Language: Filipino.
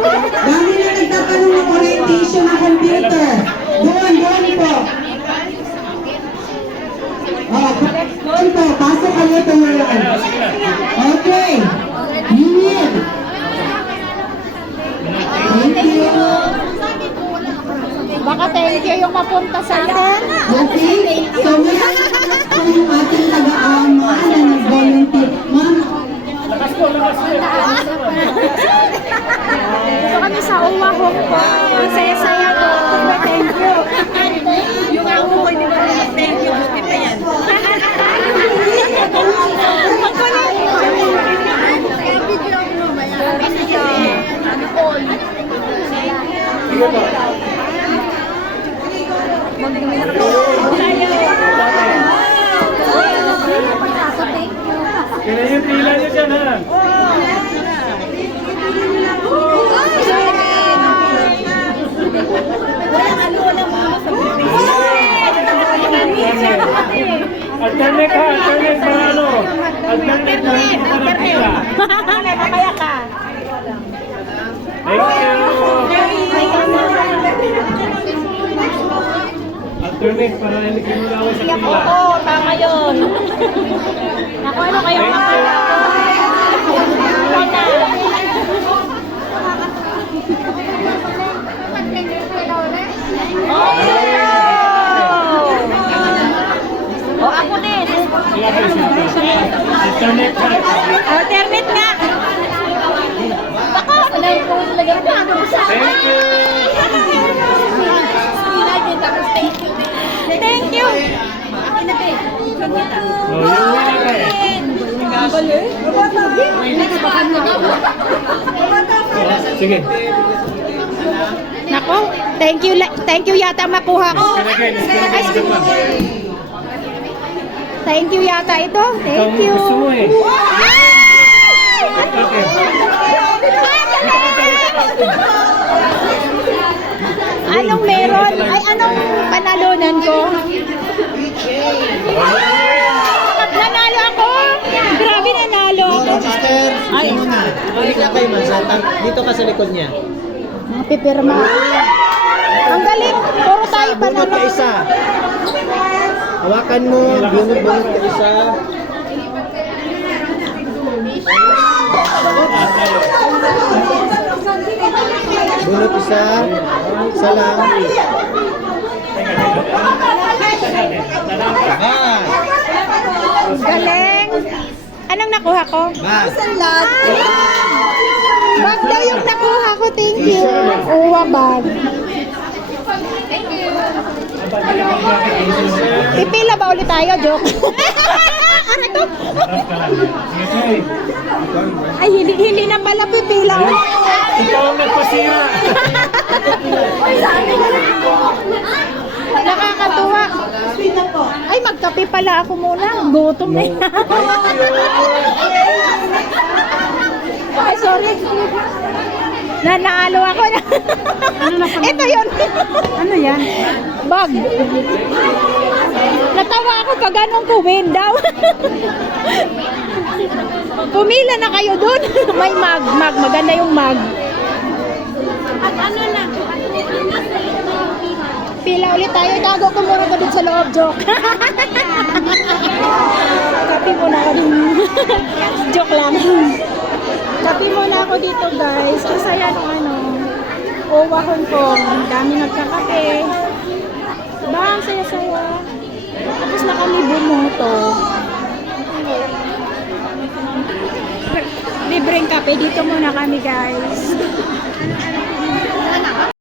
Dami na nagtatanong ng orientation ng computer. Doon po. Oh, doon po. Pasok kayo ito ngayon. Okay. Yun. Thank you. Baka thank you yung mapunta sa akin. Okay. So, meron po yung ating taga-ama na nag-volunteer. Ma'am, Ito kami sa Uwa Hong Kong. Ang saya-saya ko. Thank you. Yung ako ko, hindi ko thank you. Buti pa yan. Ang kulit. Kaya yung pila nyo dyan, ha? Alternate ha, alternate para ano? Alternate na hindi pa ng pila. Mamaya ka. Thank you! Alternate para hindi kayo laway sa pila. Oo, tama yun. Naku, ano kayo Thank mga? Oh, ako din. Alternate ha. Alternate nga. Ako, walang po lagay ko. Thank you! Thank you. Oh, yung winner ka eh. Sige. Nako, thank you yata makuha ko. Ay, thank you yata ito. Thank you. Gusto mo eh. Anong meron? Ay, anong panalunan ko? Nanalo ako! Grabe, nanalo ako. Sister, ano na? Balik na kayo man. Dito ka sa likod niya. Mga pipirma. Ang galing. Puro tayo Bunot panalo. ka isa. Hawakan mo. Bunot ka isa. Bunot isa. Isa lang. Ah, Galing. Anong nakuha ko? Bas. Bag daw yung nakuha ko. Thank you. Uwa bag. Pipila ba ulit tayo? Joke. Ano to? Ay, hindi na pala pipila ulit. Ikaw ang nagpasira. Nakakatuwa. Ay, magkape pala ako muna. Gutom eh. Ay, sorry. Nanalo ako na. Ito yun. Ano yan? Bag. Natawa ako pag anong kuwin daw. Pumila na kayo dun. May mag. Maganda yung mag. At ano na? Pila ulit tayo. Itago ko muna ko dun sa loob. Joke. Kapi muna ako dun. Joke lang. Kapi muna ako dito, guys. Ang saya nung ano. Owa Hong Kong. Ang dami nagkakape. Diba? Ang saya-saya. Tapos na kami bumoto. Libreng kape. Dito muna kami, guys.